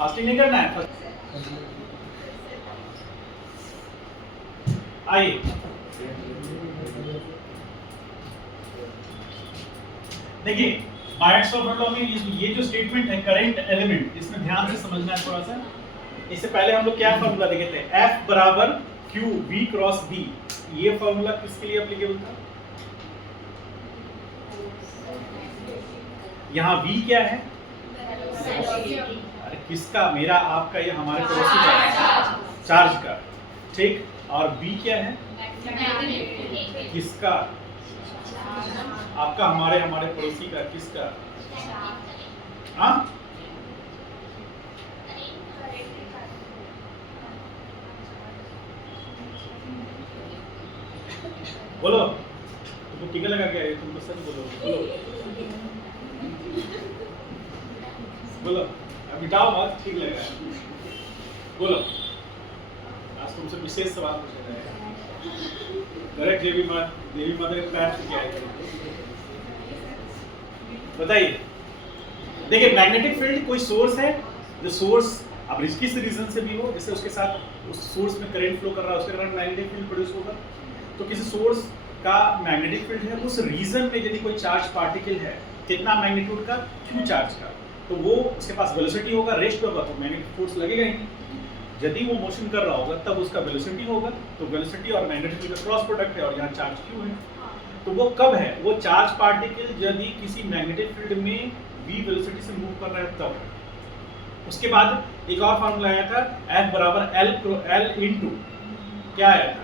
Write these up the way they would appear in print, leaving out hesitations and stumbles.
Fasting नहीं करना है। आइए देखिए बायट्स ऑफ लॉ में ये जो स्टेटमेंट है करंट एलिमेंट, इसमें ध्यान से समझना है थोड़ा सा। इससे पहले हम लोग क्या फॉर्मूला देखे थे, F बराबर Q V क्रॉस B। ये फॉर्मूला किसके लिए एप्लीकेबल था? यहाँ V क्या है? अरे किसका? मेरा, आपका, या हमारे पड़ोसी का? चार्ज का। ठीक, और B क्या है? किसका? आपका, हमारे पड़ोसी का, किसका? हाँ, बोलो। तुमको टीका लगा क्या है? तुम तो सच बोलो, बोलो अब मिटाओ मत, ठीक लगा। बोलो, आज तुमसे विशेष सवाल पूछा जाएगा। करेक्ट देवी माता के पैर से क्या है? बताइए। देखिए मैग्नेटिक फील्ड कोई सोर्स है, जो सोर्स अब किस रीजन से भी हो, जैसे उसके साथ उस सोर्स में करंट फ्लो कर रहा है, उसके कारण मैग्नेटिक फील्ड प्रोड्यूस होगा। तो किसी सोर्स का मैग्नेटिक फील्ड है, उस रीजन में यदि कोई चार्ज पार्टिकल है, कितना मैग्नीट्यूड का? Q चार्ज का, तो वो उसके पास वेलोसिटी होगा, रेस्ट होगा, तो मैग्नेटिक फोर्स लगेगा ही नहीं। यदि वो मोशन कर रहा होगा तब उसका वेलोसिटी होगा, तो वेलोसिटी और मैग्नेटिक फील्ड का क्रॉस प्रोडक्ट है, और यहाँ चार्ज Q है। तो वो कब है? वो चार्ज पार्टिकल यदि किसी मैग्नेटिक फील्ड में v वेलोसिटी से मूव कर रहा है तब। उसके बाद एक और फार्मूला आया था, F बराबर L इंटू क्या आया था?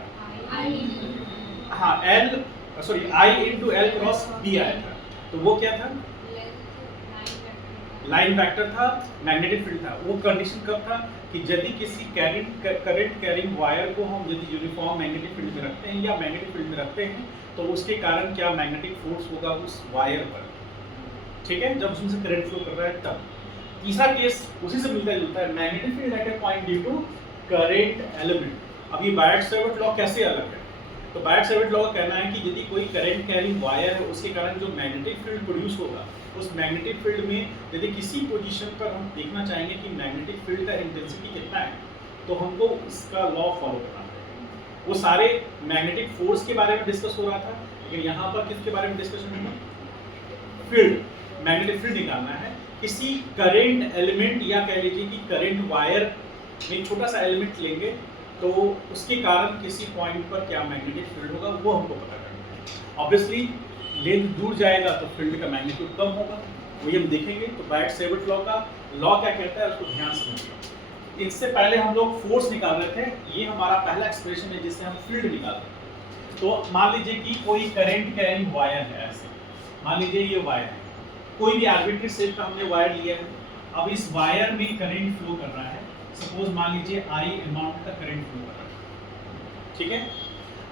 हाँ, I into L cross B आया था। तो वो क्या था? लाइन वेक्टर था, मैग्नेटिक फील्ड था। वो कंडीशन कब था कि यदि किसी करंट कैरिंग वायर को हम यदि यूनिफॉर्म मैग्नेटिक फील्ड में रखते हैं या मैग्नेटिक फील्ड में रखते हैं, तो उसके कारण क्या मैग्नेटिक फोर्स होगा उस वायर पर। ठीक है, जब उसमें से करंट फ्लो कर रहा है तब। तीसरा केस उसी से मिलता जुलता है, magnetic field at a point due to current element. अब ये बायट-सावर्त लॉ कैसे अलग है? तो बायट-सावर्त लॉ का कहना है कि यदि कोई करंट कैरिंग वायर है, उसके कारण जो मैग्नेटिक फील्ड प्रोड्यूस होगा, उस मैग्नेटिक फील्ड में यदि किसी पोजीशन पर हम देखना चाहेंगे कि मैग्नेटिक फील्ड का इंटेंसिटी कितना है, तो हमको इसका लॉ फॉलो करना पड़ेगा। वो सारे मैग्नेटिक फोर्स के बारे में डिस्कस हो रहा था, लेकिन यहाँ पर किसके बारे में डिस्कशन होगा? फील्ड, मैग्नेटिक फील्ड निकालना है किसी करंट एलिमेंट, या कह लीजिए कि करंट वायर में छोटा सा एलिमेंट लेंगे, तो उसके कारण किसी पॉइंट पर क्या मैग्नेटिक फील्ड होगा वो हमको पता करना है। ऑब्वियसली लेंथ दूर जाएगा तो फील्ड का मैग्नीट्यूड कम होगा, वही हम देखेंगे। तो बायट-सावर्त लॉ का लॉ क्या कहता है उसको ध्यान से समझिए। इससे पहले हम लोग फोर्स निकाल रहे थे, ये हमारा पहला एक्सप्रेशन है जिससे हम फील्ड निकाल रहे हैं। तो मान लीजिए कि कोई करंट कैरिंग वायर है, ऐसे मान लीजिए ये वायर है, कोई भी आर्बिट्री शेप का हमने वायर लिया है। अब इस वायर में करंट फ्लो कर रहा है, सपोज मान लीजिए I अमाउंट का करंट फ्लो कर रहा है। ठीक है,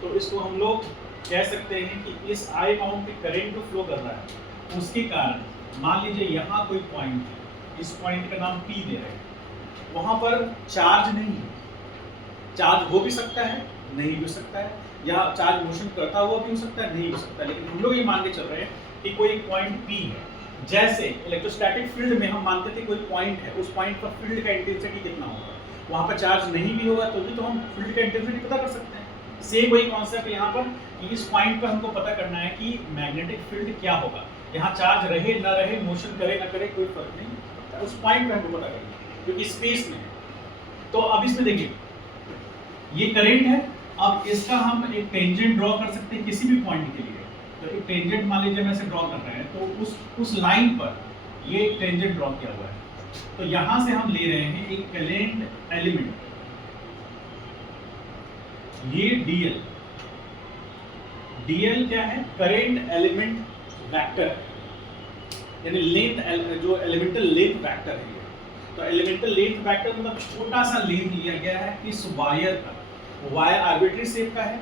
तो इसको हम लोग कह सकते हैं कि इस I अमाउंट के करंट जो फ्लो कर रहा है, उसके कारण मान लीजिए यहाँ कोई पॉइंट है, इस पॉइंट का नाम P दे रहे हैं, वहाँ पर चार्ज नहीं है। चार्ज हो भी सकता है, नहीं भी हो सकता है, या चार्ज मोशन करता हुआ भी हो सकता है, नहीं हो सकता है, लेकिन हम लोग ये मान के चल रहे हैं कि कोई एक पॉइंट P है। जैसे इलेक्ट्रोस्टैटिक फील्ड में हम मानते थे कोई पॉइंट है, उस पॉइंट पर फील्ड का इंटेंसिटी कितना होगा, वहाँ पर चार्ज नहीं भी होगा तो भी तो हम फील्ड का इंटेंसिटी पता कर सकते हैं। सेम वही कॉन्सेप्ट यहाँ पर कि इस पॉइंट पर हमको पता करना है कि मैग्नेटिक फील्ड क्या होगा। यहाँ चार्ज रहे ना रहे, मोशन करे ना करे, कोई फर्क नहीं पड़ता, उस पॉइंट पर हमको पता करना है क्योंकि स्पेस में है। तो अब इसमें देखिए ये करंट है, अब इसका हम एक टेंजेंट ड्रॉ कर सकते हैं किसी भी पॉइंट के लिए। तो एक टेंजेंट मान लीजिए हम ऐसे ड्रॉ कर रहे हैं, तो उस लाइन पर ये एक टेंजेंट ड्रॉ किया हुआ है। तो यहाँ से हम ले रहे हैं एक करंट एलिमेंट, ये DL। DL क्या है? करंट एलिमेंट वेक्टर है, यानी लेंथ, जो एलिमेंटल लेंथ वेक्टर है। तो एलिमेंटल लेंथ वेक्टर मतलब छोटा सा लेंथ लिया गया है इस वायर का, वायर आर्बिट्री शेप का है,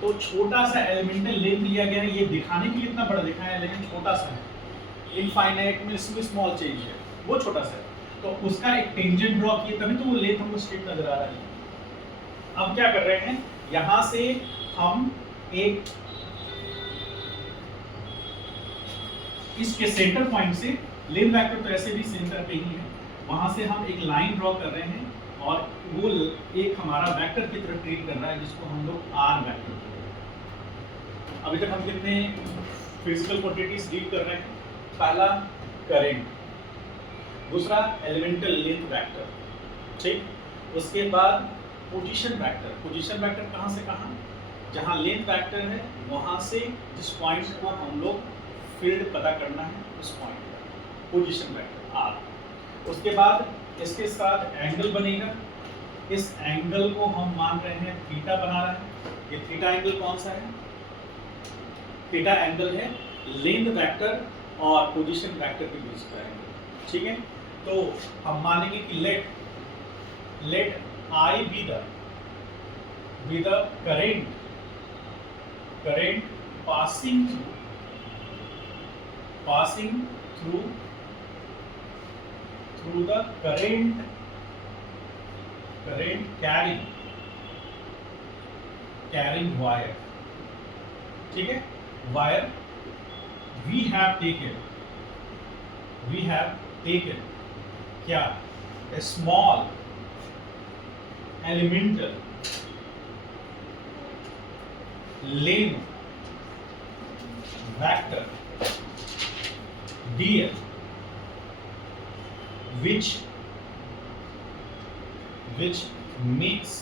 तो छोटा सा एलिमेंटल लेंथ लिया गया है। ये दिखाने के लिए इतना बड़ा दिखाया है लेकिन छोटा सा है, इनफाइनाइट में इसमें स्मॉल चेंज है, वो छोटा सा है। तो उसका एक टेंजेंट ड्रॉ किए तभी तो वो लेंथ हमको स्ट्रेट नजर आ रहा है। अब क्या कर रहे हैं, यहाँ से हम एक इसके सेंटर पॉइंट से, लेंथ वेक्टर तो ऐसे भी सेंटर पे ही है, वहां से हम एक लाइन ड्रॉ कर रहे हैं और वो एक हमारा वेक्टर की तरह ट्रीट कर रहा है जिसको हम लोग आर वेक्टर बोलते हैं। अभी तक हम कितने फिजिकल क्वांटिटीज डील कर रहे हैं? पहला करंट, दूसरा एलिमेंटल लेंथ वेक्टर, ठीक। उसके बाद पोजीशन वेक्टर। पोजीशन वेक्टर कहाँ से कहाँ? जहाँ लेंथ वेक्टर है वहाँ से जिस पॉइंट को हम लोग फील्ड पता करना है उस पॉइंट का पोजीशन वेक्टर आर। उसके बाद इसके साथ एंगल बनेगा, इस एंगल को हम मान रहे हैं थीटा बना रहे हैं। ये थीटा एंगल कौन सा है? थीटा एंगल है लेंथ वेक्टर और पोजीशन वेक्टर के बीच का एंगल, ठीक है। तो हम मानेंगे कि let I be the current passing through the current carrying wire, ठीक है। wire we have taken क्या? a small elemental length vector dl which makes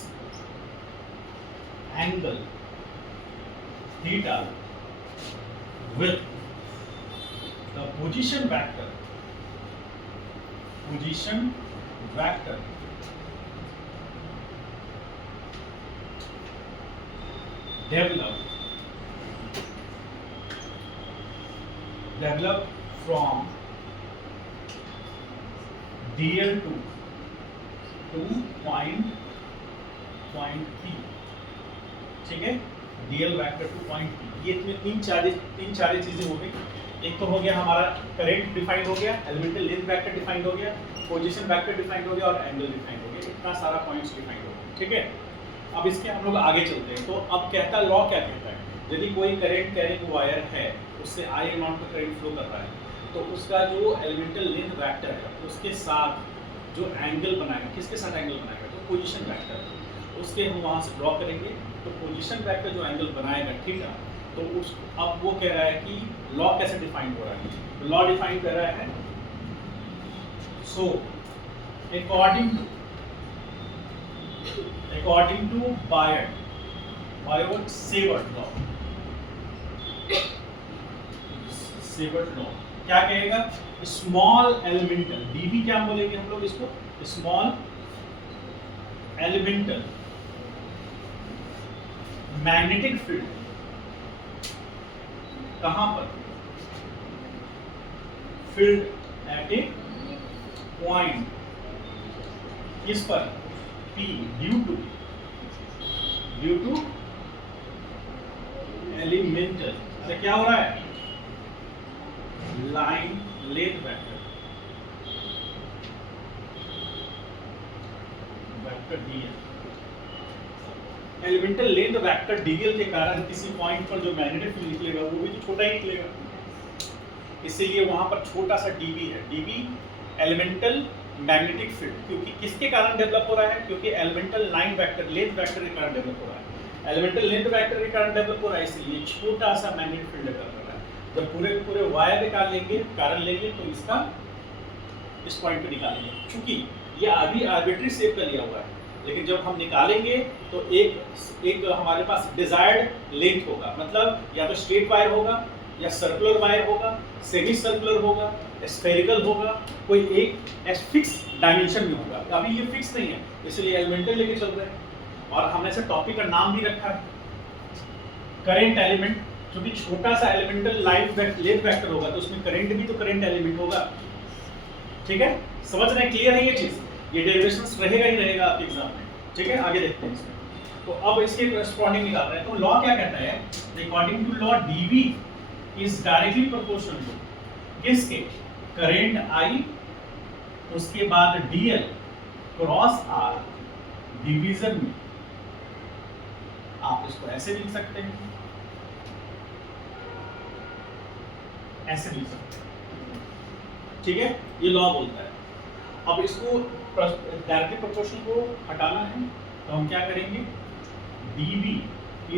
angle theta with the position vector developed from dl to point P, ठीक है। dl vector two point P। ये तीन चार चीजें हो गई। एक तो हो गया हमारा करंट डिफाइन हो गया, एलिमेंटल लेंथ वेक्टर डिफाइन हो गया, पोजीशन वेक्टर डिफाइन हो गया और एंगल डिफाइन हो गया। इतना सारा पॉइंट्स डिफाइन हो गया, ठीक है। अब इसके हम लोग आगे चलते हैं। तो अब कहता लॉ क्या कहता है? यदि कोई करंट कैरिंग वायर है, उससे आई अमाउंट का करंट फ्लो कर रहा है, तो उसका जो एलिमेंटल लेंथ वेक्टर है उसके साथ जो एंगल बनाएगा, किसके साथ एंगल बनाएगा? तो पोजीशन वेक्टर, उसके हम वहाँ से ड्रॉ करेंगे। तो पोजीशन वेक्टर जो एंगल बनाएगा थीटा, तो उस अब वो कह रहा है कि लॉ कैसे डिफाइन हो रहा है? तो लॉ डिफाइन कर रहा है सो according to Biot-Savart law क्या कहेगा? स्मॉल एलिमेंटल डीबी क्या बोलेंगे हम लोग इसको? स्मॉल एलिमेंटल मैग्नेटिक फील्ड कहां पर? फील्ड एट ए पॉइंट, किस पर? P, ड्यू टू एलिमेंटल, अरे क्या हो रहा है? Line length vector dl। Elemental length vector dl के कारण किसी पॉइंट पर जो मैग्नेटिक फील्ड निकलेगा वो भी तो छोटा ही निकलेगा, इसीलिए वहां पर छोटा सा db है। db एलिमेंटल मैग्नेटिक फील्ड, क्योंकि किसके कारण डेवलप हो रहा है? क्योंकि elemental line vector length vector के कारण डेवलप हो रहा है। एलिमेंटल लेंथ वेक्टर के कारण डेवलप हो रहा है, इसलिए छोटा सा मैग्नेटिक फील्ड डेवलप हो रहा है। जब पूरे वायर निकाल लेंगे, कारण लेंगे, तो इसका इस पॉइंट पे निकालेंगे। चूंकि ये अभी आर्बिट्री शेप का लिया हुआ है, लेकिन जब हम निकालेंगे तो एक हमारे पास डिजायर्ड लेंथ होगा, मतलब या तो स्ट्रेट वायर होगा या सर्कुलर वायर होगा, सेमी सर्कुलर होगा, स्फेरिकल होगा, कोई एक फिक्स डायमेंशन में होगा। अभी ये फिक्स नहीं है, इसलिए एलिमेंटल लेके चल रहे हैं। और हमने से टॉपिक का नाम भी रखा है करंट एलिमेंट, क्योंकि छोटा सा एलिमेंटल लाइन लेंथ वेक्टर होगा तो उसमें करंट भी तो करंट एलिमेंट होगा, ठीक है। समझ रहे हैं? क्लियर है ये चीज? ये डेरिवेशंस रहेगा ही रहेगा आपके एग्जाम में, ठीक है। आगे देखते हैं इसमें। तो अब इसके करस्पॉन्डिंग निकाल रहे हैं। तो लॉ क्या कहता है? According to law dv is directly proportional to किसके? करंट आई, उसके बाद डीएल क्रॉस आर डिवीजन में। आप इसको ऐसे लिख सकते हैं, ऐसे लिख सकते हैं, ठीक है। ये लॉ बोलता है। अब इसको डायरेक्टली प्रोपोर्शनल को हटाना है तो हम क्या करेंगे, dv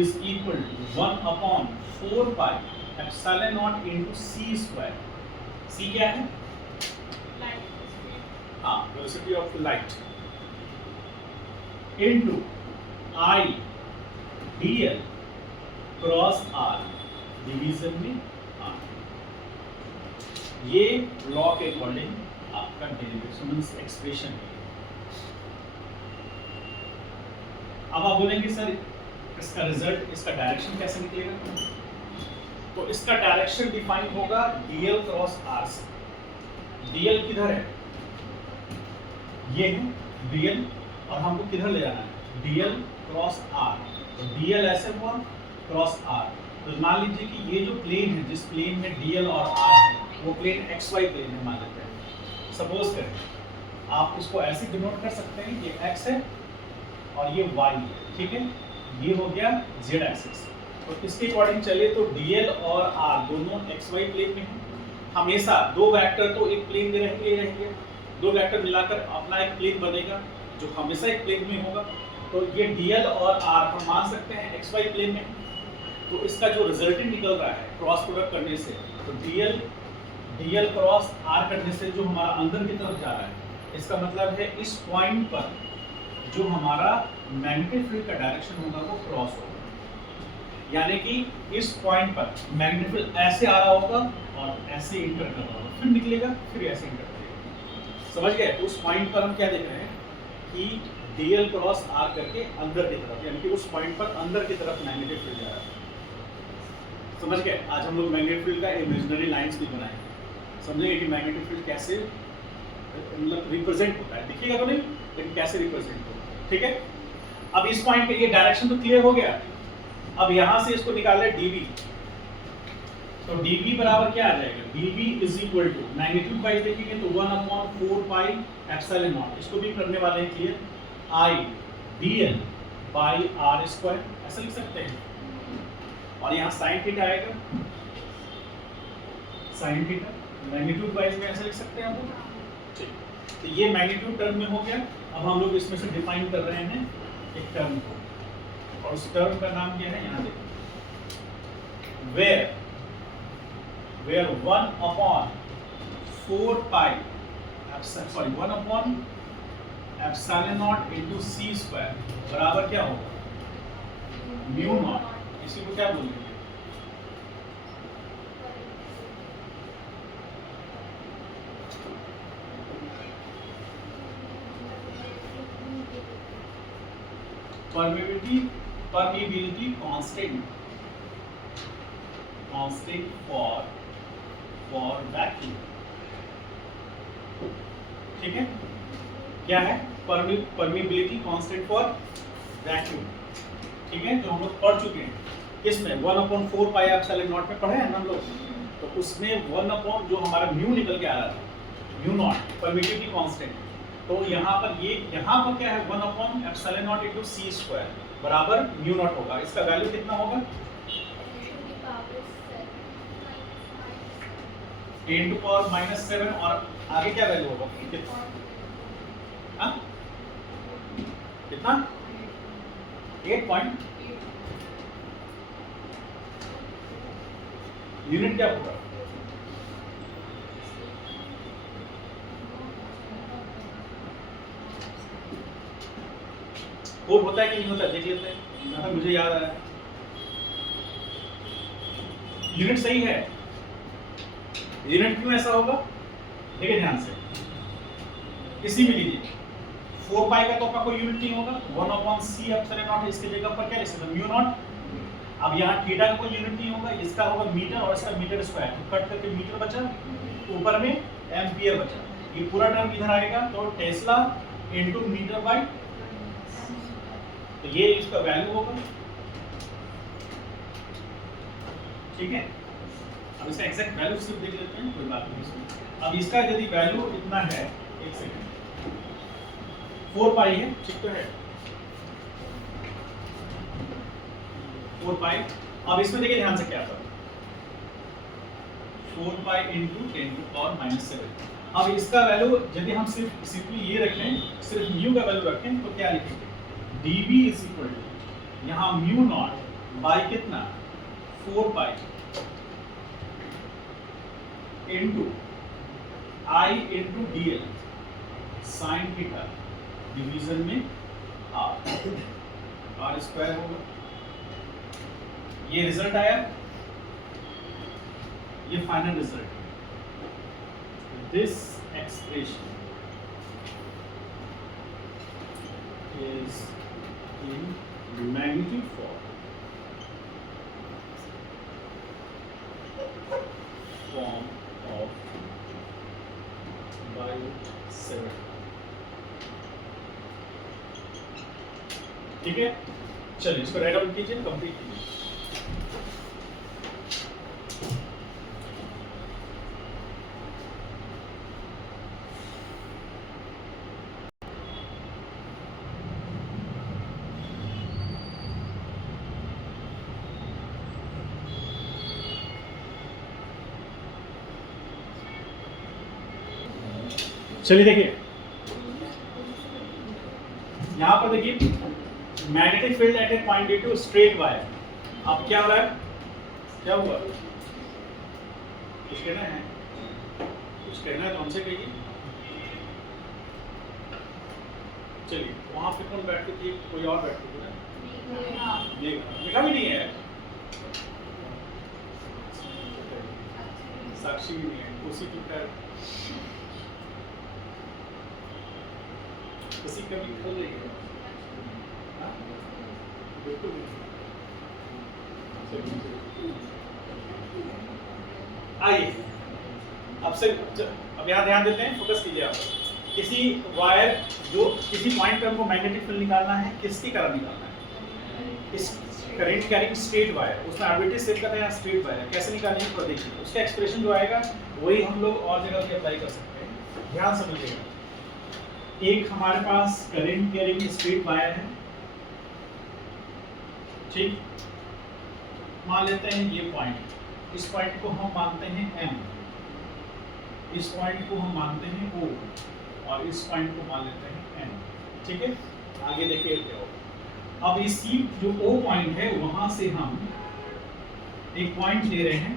is equal to 1/4 pi epsilon not into c square. c क्या है? हाँ, velocity of light into i dl cross r, division में r। ये लॉ के अकॉर्डिंग आपका डेरिवेशन एक्सप्रेशन है। अब आप बोलेंगे सर इसका रिजल्ट, इसका डायरेक्शन कैसे निकलेगा? तो इसका डायरेक्शन डिफाइन होगा dl क्रॉस r से। dl किधर है? ये है dl, और हमको किधर ले जाना है? dl cross r। तो dl ऐसे हुआ क्रॉस r। तो मान लीजिए कि ये जो प्लेन है, जिस प्लेन में dl और r है, वो प्लेन xy प्लेन है मान लेते हैं। सपोज करें आप इसको ऐसे डिनोट कर सकते हैं, ये x है और ये y है, ठीक है, ये हो गया z एक्सिस। तो इसके अकॉर्डिंग चलिए तो dl और r दोनों xy प्लेन में हैं। हमेशा दो वेक्टर तो एक प्लेन में रहेंगे, दो वेक्टर मिलाकर अपना एक प्लेन बनेगा जो हमेशा एक प्लेन में होगा। तो ये dl और r हम मान सकते हैं xy प्लेन में। तो इसका जो रिजल्टेंट निकल रहा है क्रॉस प्रोडक्ट करने से, तो dl क्रॉस r करने से जो हमारा अंदर की तरफ जा रहा है, इसका मतलब है इस पॉइंट पर जो हमारा मैग्नेटिक फील्ड का डायरेक्शन होगा वो क्रॉस होगा। यानी कि इस पॉइंट पर मैग्नेटिक फील्ड ऐसे आ रहा होगा और ऐसे इंटर कर रहा होगा, फिर निकलेगा, फिर ऐसे इंटर करेगा। समझ गए? तो उस पॉइंट पर हम क्या देख रहे हैं कि dl क्रॉस r करके अंदर की तरफ, यानी कि उस पॉइंट पर अंदर की तरफ मैग्नेटिक फील्ड जा रहा है। समझ गए? आज हम लोग मैग्नेटिक फील्ड का इमेजिनरी लाइंस भी बनाए, समझेंगे कि मैग्नेटिक फील्ड कैसे मतलब रिप्रेजेंट होता है। दिखिएगा तो नहीं, लेकिन कैसे रिप्रेजेंट होता है, ठीक है। अब इस पॉइंट के ये डायरेक्शन तो क्लियर हो गया। अब यहाँ से इसको निकाल ले dv, तो dv बराबर क्या आ जाएगा? dv is equal to magnitude wise देखेंगे तो 1/4 पाई एप्सिलॉन नॉट, इसको भी करने वाले हैं clear, i dl by r square, ऐसा लिख सकते हैं। और यहाँ साइन थीटा आएगा, साइन थीटा मैग्नीट्यूड वाइज में ऐसा लिख सकते हैं हम। ठीक, तो ये मैग्नीट्यूड टर्म में हो गया। अब हम लोग इसमें से डिफाइन कर रहे हैं एक टर्म को, और उस टर्म का नाम क्या है? यहाँ देखो, where 1/4 pi sorry 1 epsilon not into c square बराबर क्या होगा? Mu not. इसी को क्या बोलेंगे? परमिबिलिटी कांस्टेंट फॉर वैक्यूम, ठीक है। क्या है? परमिबिलिटी कांस्टेंट फॉर वैक्यूम, ठीक है, जो हम लोग पढ़ चुके हैं। किसमें? 1/4 पाई एप्सिलॉन नॉट में पढ़े हैं हम लोग। तो उसमें 1 जो हमारा म्यू निकल के आ रहा था, म्यू नॉट परमिटिविटी कांस्टेंट। तो यहाँ पर यहाँ पर क्या है? 1 epsilon not into c square बराबर म्यू नॉट होगा। इसका वैल्यू कितना होगा? 10⁻⁻⁷। और आगे क्या वैल्यू होगा? कितना? 8 यूनिट क्या होगा? कोड होता है कि नहीं होता देख लेते हैं। जहाँ तक मुझे याद आ रहा है यूनिट सही है। यूनिट क्यों ऐसा होगा? देखिए ध्यान से, इसी में लीजिए 4 पाई का तो आपका कोई यूनिट नहीं होगा, 1/c एप्सिलॉन नॉट, इसकी जगह पर क्या लिख सकते हैं? Mu naught. अब यहाँ थीटा का कोई यूनिट नहीं होगा, इसका होगा मीटर और इसका मीटर स्क्वायर, तो कट करके मीटर बचा, ऊपर में एम्पियर बचा। ये पूरा टर्म इधर आएगा तो टेस्ला इनटू मीटर बाय, तो ये इसका वैल्यू होगा, ठीक है। अब इसका एग्जैक्ट वैल्यू सिर्फ देख लेते हैं, कोई बात नहीं इसमें। अब इसका यदि वैल्यू इतना है, एक सेकंड, 4 पाई है, ठीक तो है 4 पाई। अब इसमें देखिए ध्यान से क्या था, 4 पाई इंटू 10⁻⁻⁷। अब इसका वैल्यू यदि हम सिर्फ सिंपली ये रखें, सिर्फ म्यू का वैल्यू रखें तो क्या लिखेंगे, dB इज इक्वल टू यहाँ म्यू नॉट बाई कितना 4 pi into i into DL sine theta division में R स्क्वायर होगा। ये रिजल्ट आया, ये final result. This expression is in magnitude form of Biot 7। ठीक है, चलिए इसको राइट आउट कीजिए, कंप्लीट कीजिए। चलिए देखिए, यहां पर देखिए magnetic field at a point due to straight wire. अब क्या हो रहा है, क्या हुआ, कुछ कहना है, कुछ कहना है तो हमसे कहिए। चलिए वहां पे कौन बैठ के, कोई और बैठ के लिखा भी नहीं है, साक्षी भी नहीं है, कुर्सी की पैर किसी का भी खोल रही है, बिल्कुल आइए अब यहाँ ध्यान देते हैं, फोकस कीजिए आप। किसी वायर जो किसी पॉइंट पे हमको मैग्नेटिक फील्ड निकालना है, किसके कारण निकालना है, इस करंट कैरिंग स्ट्रेट वायर, उसमें आर्बिट्रेरी सेट का था, यहाँ स्ट्रेट वायर कैसे निकालेंगे तो देखिए, उसका एक्सप्रेशन जो आएगा वही हम लोग और जगह पे अप्लाई कर सकते हैं। ध्यान समझिएगा, एक हमारे पास करंट कैरिंग स्ट्रेट वायर है, ठीक, मान लेते हैं ये पॉइंट, इस पॉइंट को हम मानते हैं M, इस पॉइंट को हम मानते हैं O, और इस पॉइंट को मान लेते हैं N। ठीक है, आगे देखिए क्या होगा। अब इसी जो O पॉइंट है वहां से हम एक पॉइंट ले रहे हैं,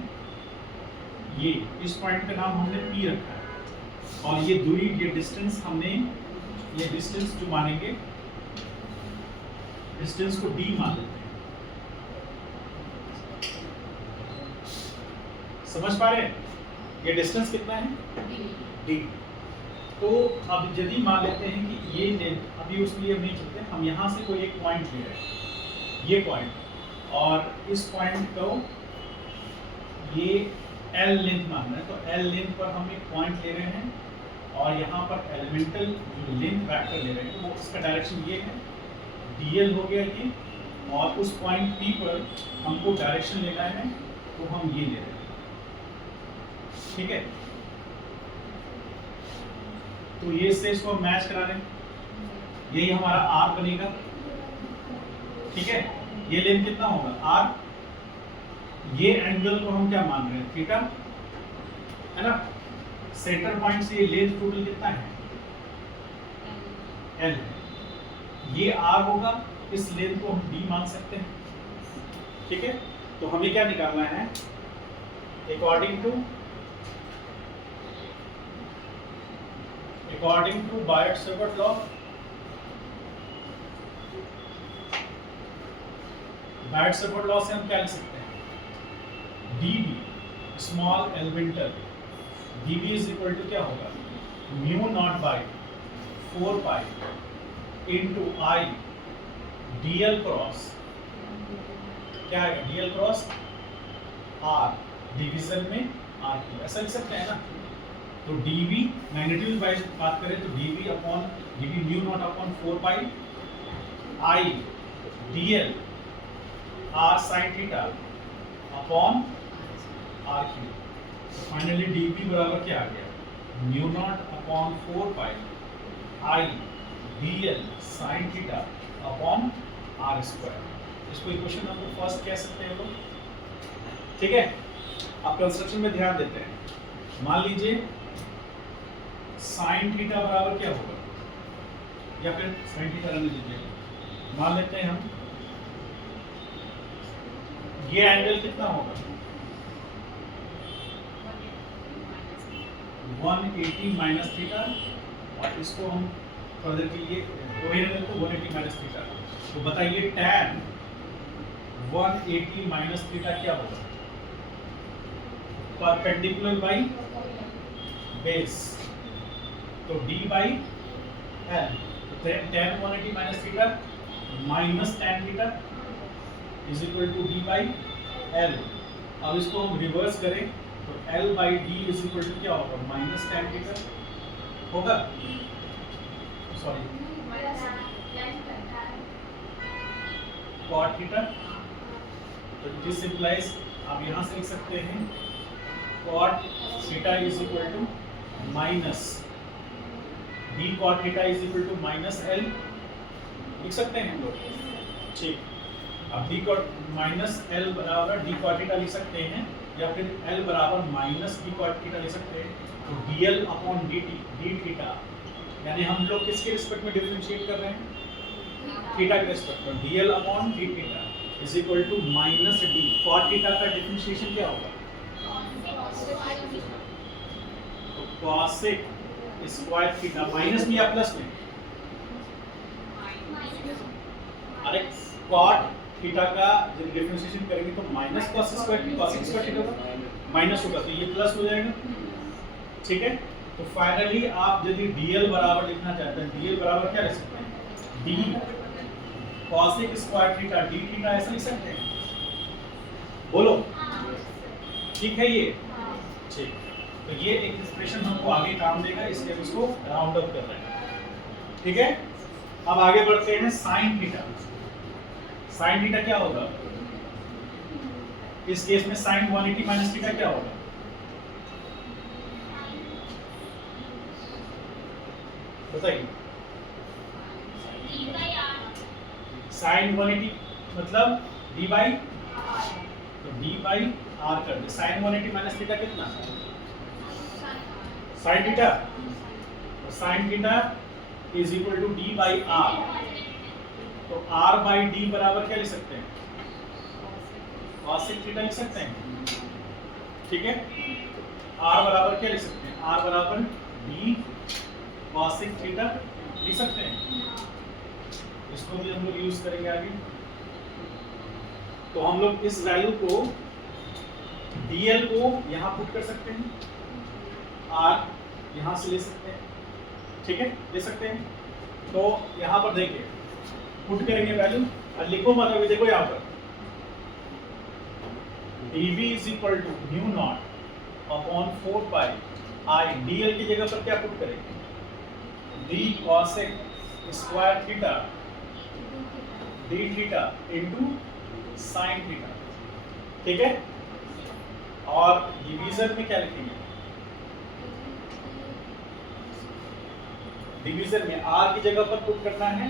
ये इस पॉइंट का नाम हमने P रखा है, और ये दूरी, ये डिस्टेंस हमने, ये डिस्टेंस जो मानेंगे, डिस्टेंस को D मान लेते हैं। समझ पा रहे हैं, ये डिस्टेंस कितना है D। तो अब यदि मान लेते हैं कि ये लेंथ, अभी उसके लिए हम नहीं चलते, हम यहाँ से कोई एक पॉइंट ले रहे हैं, ये पॉइंट, और इस पॉइंट को ये L लेंथ मानना है, तो L लेंथ पर हम एक पॉइंट ले रहे हैं, और यहाँ पर एलिमेंटल जो लेंथ वेक्टर ले रहे हैं, तो वो इसका डायरेक्शन ये है, DL हो गया ये, और उस पॉइंट P पर हमको डायरेक्शन लेना है, तो हम ये ले रहे हैं। ठीक है, तो ये से इसको मैच करा रहे हैं, यही हमारा R बनेगा। ठीक है, ये लेंथ कितना होगा R, ये एंगल को हम क्या मान रहे हैं, थीटा, है ना। सेंटर पॉइंट से ये लेंथ टोटल कितना है L, ये R होगा, इस लेंथ को हम D मान सकते हैं। ठीक है, तो हमें क्या निकालना है, according to Biot Savart law, Biot Savart law से हम क्या लिख सकते हैं, dB small elemental, dB is equal to क्या होगा, mu not by 4 pi into I DL cross, क्या है DL क्रॉस R डिवीजन में R क्यूब, ऐसा लिख सकते हैं ना। तो dB मैग्नीट्यूड वाइज बात करें तो dB mu naught upon 4 pi I DL R sin theta upon R cube. Finally dB बराबर क्या आ गया, mu naught upon 4 pi I DL sin theta upon R square. इसको इक्वेशन नंबर फर्स्ट कह सकते हैं लोग। ठीक है, अब कंस्ट्रक्शन में ध्यान देते हैं। मान लीजिए साइन थीटा बराबर क्या होगा, या फिर साइन थीटा रहने दीजिए, मान लेते हैं हम ये एंगल कितना होगा 180 माइनस थीटा, और इसको हम फर्दर के लिए एंगल को 180 माइनस थीटा। तो बताइए tan 180 माइनस थीटा क्या होगा, परपेंडिकुलर बाई बेस, तो d बाई l, तो tan 180 minus theta minus tan theta is equal to d by l। अब इसको हम रिवर्स करें तो l by d is equal to क्या होगा, माइनस tan थीटा होगा, सॉरी cot थीटा। तो दिस इंप्लाइज आप यहाँ से लिख सकते हैं cot theta is equal to minus d cot theta is equal to minus l, लिख सकते हैं हम लोग, ठीक। अब d cot माइनस l बराबर d cot थीटा लिख सकते हैं, या फिर l बराबर माइनस d cot थीटा लिख सकते हैं। तो dl upon dt d theta, यानी हम लोग किसके रिस्पेक्ट में डिफरेंशिएट कर रहे हैं, थीटा के रिस्पेक्ट में, dl upon d theta is equal to minus d cot theta का डिफरेंशिएशन क्या होगा, तो cosec स्क्वायर थीटा, माइनस में या प्लस में, अरे cot थीटा का जब डिफरेंशिएशन करेंगे तो minus cos square cosec square theta होगा, माइनस होगा तो ये प्लस हो जाएगा, ठीक है। तो फाइनली आप यदि dl बराबर लिखना चाहते हैं, dl बराबर क्या लिख सकते हैं, d cosec square theta d theta, ऐसा लिख सकते हैं, बोलो ठीक है ये, ठीक। तो ये एक एक्सप्रेशन हमको आगे काम देगा, इसलिए इसको राउंड अप कर रहे हैं, ठीक है। अब आगे बढ़ते हैं साइन थीटा। साइन थीटा क्या होगा, इस केस में साइन 180 माइनस थीटा क्या होगा, बताइए, साइन 180 मतलब d बाई, तो d बाई r कर दे, साइन 180 माइनस थीटा कितना, sine theta, sine theta is equal to d by r, तो r बाई d बराबर क्या लिख सकते हैं, cosec थीटा लिख सकते हैं, ठीक है। r बराबर क्या लिख सकते हैं, r बराबर d cosec थीटा लिख सकते हैं, इसको भी हम लोग यूज करेंगे आगे। तो हम लोग इस वैल्यू को dl को यहाँ पुट कर सकते हैं, r यहाँ से ले सकते हैं, ठीक है, ले सकते हैं। तो यहाँ पर देखिए पुट करेंगे वैल्यू, और लिखो मत अभी, देखो यहाँ पर dv is equal to mu not upon 4 pi i, dl की जगह पर क्या पुट करेंगे, d cosec square theta d theta into sine theta, ठीक है। और डिवीजन में क्या लिखेंगे, डिवीजन में r की जगह पर पुट करना है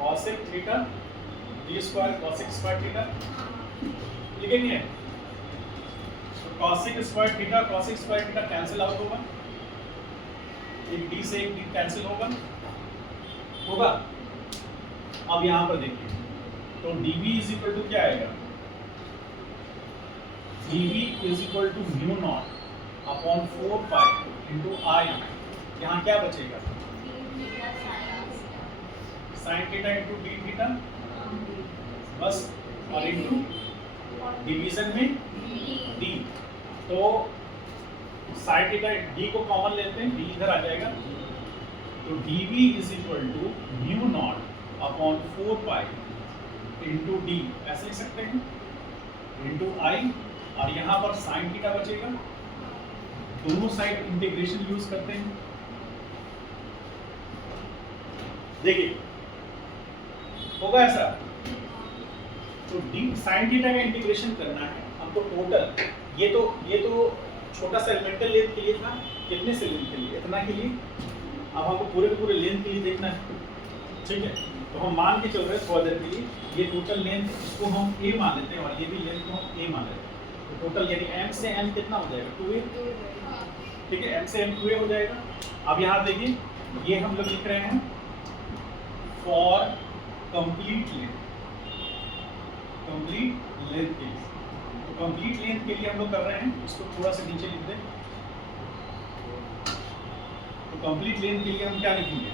cosec theta d square cosec square theta लिखेंगे। तो cosec square theta cosec square theta cancel out होगा, एक d से एक d कैंसिल होगा। अब यहाँ पर देखिए, तो dv इज इक्वल टू क्या आएगा, dv is equal to mu not upon 4 pi into i, यहाँ क्या बचेगा, sine theta into D theta बस, और इंटू डिवीजन में d, तो साइन थीटा d को कॉमन लेते हैं, d इधर आ जाएगा, तो dv is equal to mu not upon 4 pi into d, ऐसे लिख सकते हैं, इंटू आई, और यहाँ पर साइन थीटा बचेगा, दोनों साइड इंटीग्रेशन यूज करते हैं। देखिए होगा ऐसा, तो डी साइन थीटा का इंटीग्रेशन करना है हमको टोटल, ये तो छोटा सा एलिमेंटल लेंथ के लिए था, कितने से लेंथ के लिए, इतना के लिए, अब हमको पूरे के पूरे लेंथ के लिए देखना है, ठीक है। तो हम मान के चल रहे हैं फर्दर के लिए, ये टोटल लेंथ इसको हम a मान लेते हैं, और ये भी लेंथ को हम a मान लेते हैं, तो टोटल यानी m से n कितना हो जाएगा 2a, ठीक है, m से n 2a हो जाएगा। अब यहाँ देखिए ये हम लोग लिख रहे हैं फॉर कंप्लीट लेंथ के लिए। तो कंप्लीट लेंथ के लिए हम लोग कर रहे हैं, इसको थोड़ा सा नीचे लिख दें। तो कंप्लीट लेंथ के लिए हम क्या लिखेंगे,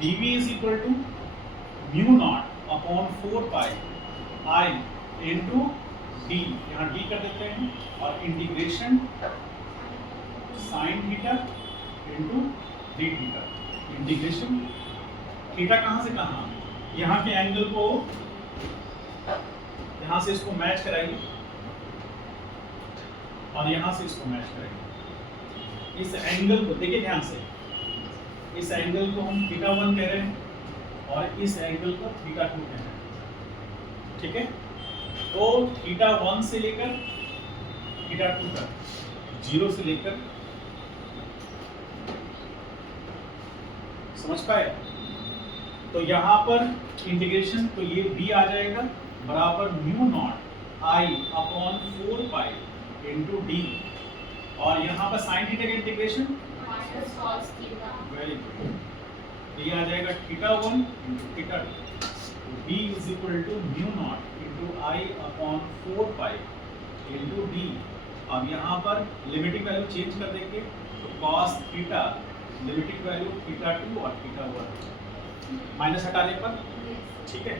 dv is equal to mu not upon 4 pi i into D, यहाँ डी कर देते हैं, और integration sine theta into D theta. Integration theta कहाँ से कहाँ, यहाँ के एंगल को यहाँ से इसको मैच कराइए और यहाँ से इसको मैच कराइए। इस एंगल को देखिए ध्यान से, इस एंगल को हम θ1 कह रहे हैं और इस एंगल को θ2 कह रहे हैं, ठीक है। तो θ1 से लेकर θ2 तक, 0 से लेकर, समझ पाए। तो यहाँ पर इंटीग्रेशन, तो ये b आ जाएगा बराबर mu naught i upon 4 pi into d, और यहाँ पर साइन थीटा का इंटीग्रेशन वेरी गुड, ये आ जाएगा θ1 into θ2, b is equal to mu naught into i upon 4 pi into d. अब यहाँ पर लिमिटिंग वैल्यू चेंज कर देंगे, तो cos थीटा लिमिटिंग वैल्यू θ2 और θ1 माइनस हटाने पर, ठीक है।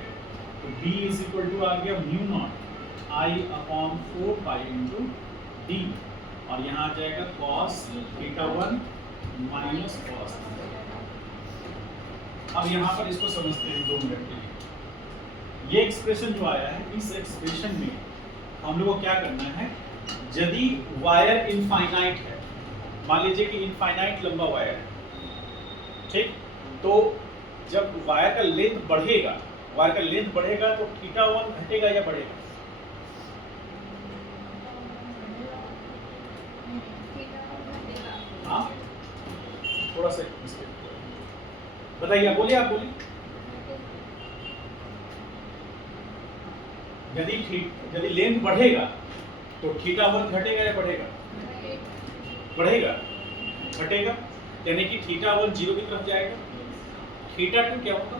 तो b इज इक्वल टू आ गया mu naught i upon 4 pi into d, और यहाँ आ जाएगा cos θ1 माइनस cos। अब यहाँ पर इसको समझते हैं 2 मिनट के लिए। ये एक्सप्रेशन जो आया है, इस एक्सप्रेशन में हम लोग को क्या करना है, यदि वायर इनफाइनाइट है, मान लीजिए कि इनफाइनाइट लंबा वायर है, ठीक, तो जब वायर का लेंथ बढ़ेगा, तो θ1 घटेगा या बढ़ेगा? हाँ, थोड़ा सा बताइए, बोलिए, आप बोलिए। यदि लेंथ बढ़ेगा तो θ1 घटेगा या बढ़ेगा? बढ़ेगा, घटेगा, यानी कि θ1 0 की तरफ जाएगा। θ2 क्या होगा?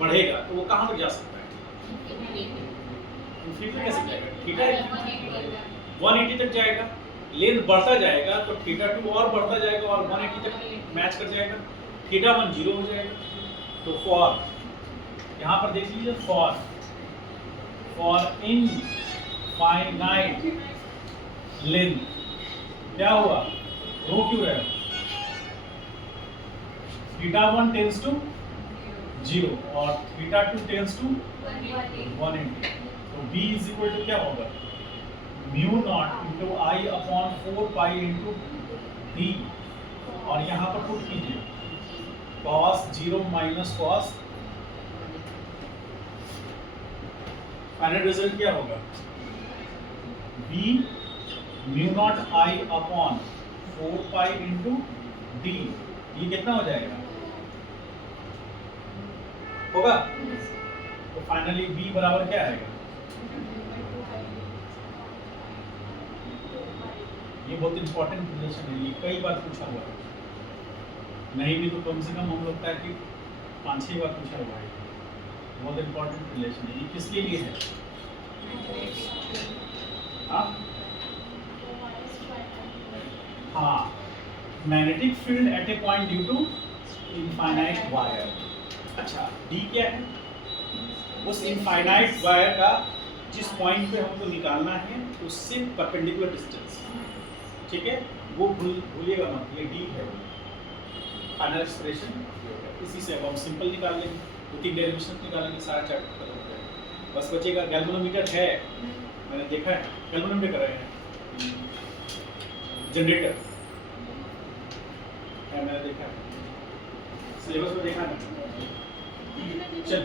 बढ़ेगा, तो वो कहाँ तक जा सकता है? इंफिनिटी कैसे जाएगा? θ 180 तक जाएगा। लेंथ बढ़ता जाएगा तो θ2 और बढ़ता जाएगा और 180 तक मैच कर जाएगा, θ1 0 हो जाएगा। तो फॉर, यहाँ पर देख लीजिए, फॉर इनफाइनाइट लेंथ क्या हुआ, रो क्यों रहे, θ1 टेंस टू 0 और θ2 टेंस टू 180। तो b इज इक्वल टू क्या होगा, mu naught into i upon 4 pi into d, और यहाँ पर पुट कीजिए cos 0 minus cos, final result क्या होगा, b mu naught i upon 4 pi into D, ये कितना हो जाएगा, होगा। तो फाइनली b बराबर क्या आएगा, ये बहुत इंपॉर्टेंट रिलेशन है, ये कई बार पूछा हुआ है, नहीं भी तो कम से कम हम लगता है कि 5-6 बार पूछा हुआ है। बहुत इंपॉर्टेंट रिलेशन है, ये किसके लिए है, हाँ, magnetic field at a point due to infinite wire. अच्छा, डी क्या है, उस इनफाइनाइट वायर का जिस पॉइंट पे हमको निकालना है उससे परपेंडिकुलर डिस्टेंस, ठीक है, वो भूलिएगा मत, ये डी है। फाइनल एक्सप्रेशन इसी से अब हम सिंपल निकाल लेंगे, 2-3 डेरिवेशन निकालेंगे, सारा चैप्टर खत्म हो जाएगा। बस बचेगा गैल्वेनोमीटर है, मैंने देखा है, गैल्वेनोमीटर कर रहे हैं, जनरेटर है, मैंने देखा है, सिलेबस में देखा ना। चल,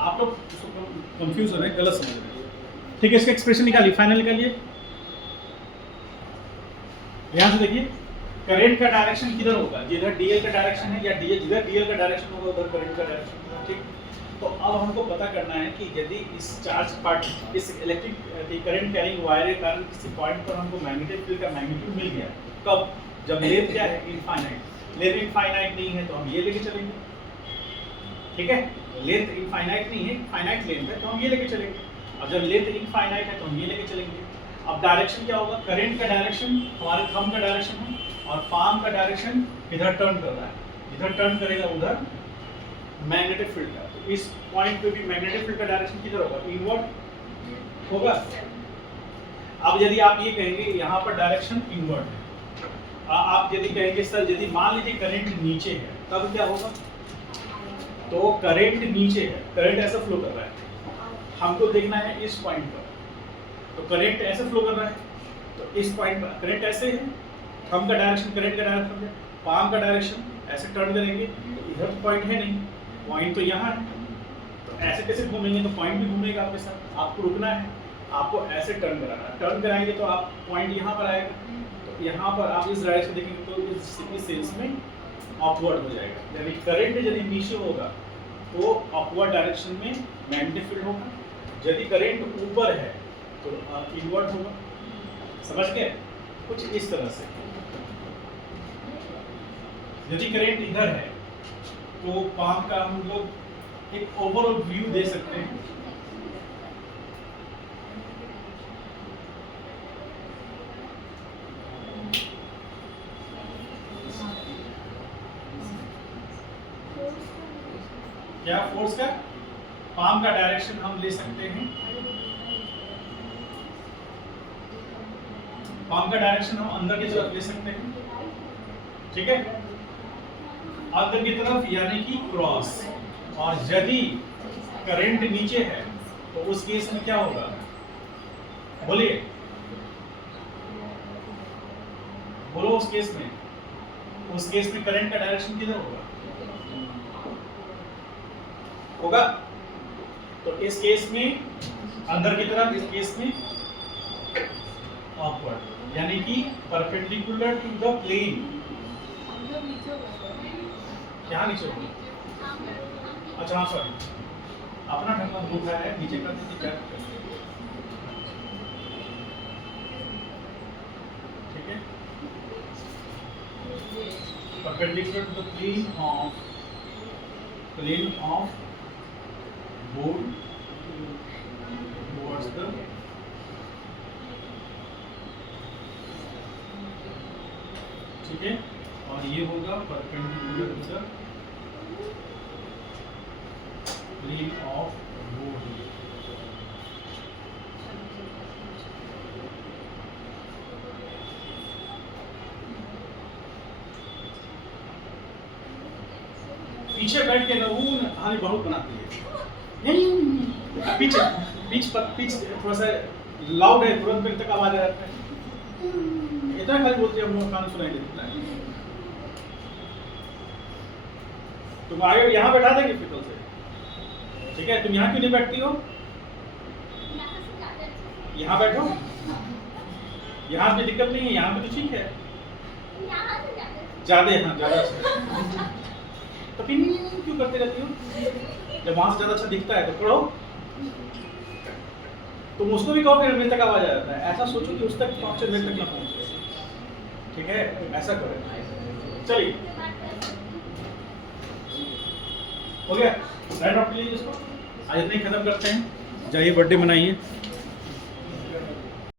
आप लोग कंफ्यूज हो रहे हैं, गलत समझ रहे हैं, ठीक है। इसका एक्सप्रेशन निकालिए, फाइनल निकालिए। यहाँ से देखिए, करंट का डायरेक्शन किधर होगा, जिधर डीएल का डायरेक्शन है, या जिधर डीएल का डायरेक्शन होगा उधर करंट का डायरेक्शन होगा, ठीक। तो अब हमको पता करना है कि यदि इस चार्ज पार्ट इस इलेक्ट्रिक करंट कैरिंग वायर के कारण किसी पॉइंट पर हमको मैग्नेटिक फील्ड का मैग्नीट्यूड मिल गया, कब? जब लेंथ क्या है? इनफाइनाइट। लेंथ इनफाइनाइट नहीं है तो हम ये लेके चलेंगे, ठीक है? लेंथ इनफाइनाइट नहीं है, फाइनाइट लेंथ है तो हम ये लेके चलेंगे। अब जब लेंथ इनफाइनाइट है तो हम ये लेके चलेंगे। अब डायरेक्शन क्या होगा? करंट का डायरेक्शन हमारे थंब का डायरेक्शन है और पाम का डायरेक्शन इधर टर्न कर रहा है, इधर टर्न करेगा उधर मैग्नेटिक फील्ड का। तो इस पॉइंट पे भी मैग्नेटिक फील्ड का डायरेक्शन किधर होगा? इनवर्ड होगा। अब यदि आप ये कहेंगे यहाँ पर डायरेक्शन इनवर्ड है, आप यदि कहेंगे सर यदि मान लीजिए करंट नीचे है तब क्या होगा? तो करंट नीचे है, करंट ऐसा फ्लो कर रहा है, हमको देखना है इस पॉइंट पर, तो करंट ऐसे फ्लो कर रहा है, तो इस पॉइंट पर करंट ऐसे है, थंब का डायरेक्शन करंट का डायरेक्शन है, पाम का डायरेक्शन ऐसे टर्न करेंगे, तो इधर तो पॉइंट है नहीं, पॉइंट तो यहाँ है, तो ऐसे कैसे घूमेंगे? तो पॉइंट भी घूमेगा आपके साथ। आपको रुकना है, आपको ऐसे टर्न कराना है, टर्न कराएंगे तो आप पॉइंट यहाँ पर आएगा, तो यहाँ पर आप इस डायरेक्शन देखेंगे तो इस सेंस में अपवर्ड हो जाएगा, यानी करंट यदि नीचे होगा तो अपवर्ड डायरेक्शन में मैग्नेटिक फील्ड होगा, यदि करंट ऊपर है तो इनवर्ड होगा। समझ गए? कुछ इस तरह से। यदि करंट इधर है तो पाम का हम लोग एक ओवरऑल व्यू दे सकते हैं। क्या फोर्स का? पाम का डायरेक्शन हम ले सकते हैं, पाम का डायरेक्शन हम अंदर की तरफ ले सकते हैं, ठीक है? अंदर की तरफ यानी कि क्रॉस। और यदि करंट नीचे है तो उस केस में क्या होगा? बोलिए, बोलो उस केस में। उस केस में करंट का डायरेक्शन किधर होगा? होगा। तो इस केस में अंदर की तरफ, इस केस में अपवर्ड, यानी कि परपेंडिकुलर टू द प्लेन। क्या नीचे होगा? अच्छा हाँ सॉरी, अपना ढंगा भूखा है, नीचे कर दीजिए, क्या ठीक है? Perpendicular to the plane of board towards the ठीक है, और ये होगा perpendicular to the plane of board. पीछे बैठ के नहून कहानी बहुत बनाती है, पिच थोड़ा सा लाउड है, तुरंत मेरे तक आवाज आ जाता है, इतना खाली बोलते हैं हम लोग, कान सुनाई देता है। तुम आगे यहाँ बैठा देंगे फिर से, ठीक है? तुम यहाँ क्यों नहीं बैठती हो? यहाँ बैठो, यहाँ पे दिक्कत नहीं है, यहाँ पे तो ठीक है, ज्यादा, हाँ ज्यादा अच्छा। तो फिर क्यों करते रहती हो? जब वहां से ज्यादा अच्छा दिखता है तो पढ़ो, तुम उसको भी कहो कि मेरे तक आवाज आ जाता है, ऐसा सोचो कि उस तक पहुंचे, मेरे तक ना पहुंचे, ठीक है? ऐसा करो। चलिए, हो गया राइट ऑफ, इसको आज इतना ही खत्म करते हैं। जाइए बर्थडे मनाइए।